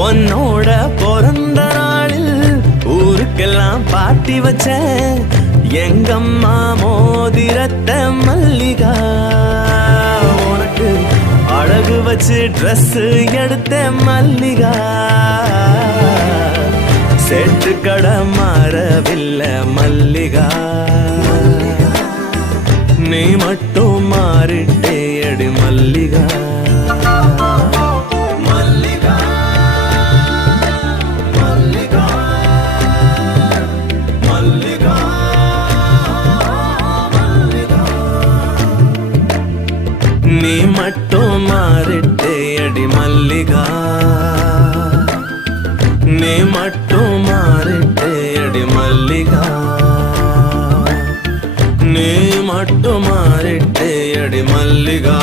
உன்னோட பிறந்த நாளில் ஊருக்கெல்லாம் பாட்டி வச்ச எங்கம்மா மோதிரத்த மல்லிகா உனக்கு அழகு வச்சு ட்ரெஸ் எடுத்த மல்லிகா செட்டு கடை மாறவில்லை மல்லிகா நீ மட்டும் மாறிட்டே அடி மல்லிகா நீ மட்டும் மாறிட்டே அடி மல்லிகா நீ மட்டும் மாறிட்டே அடி மல்லிகா நீ மட்டும் மாறிட்டே அடி மல்லிகா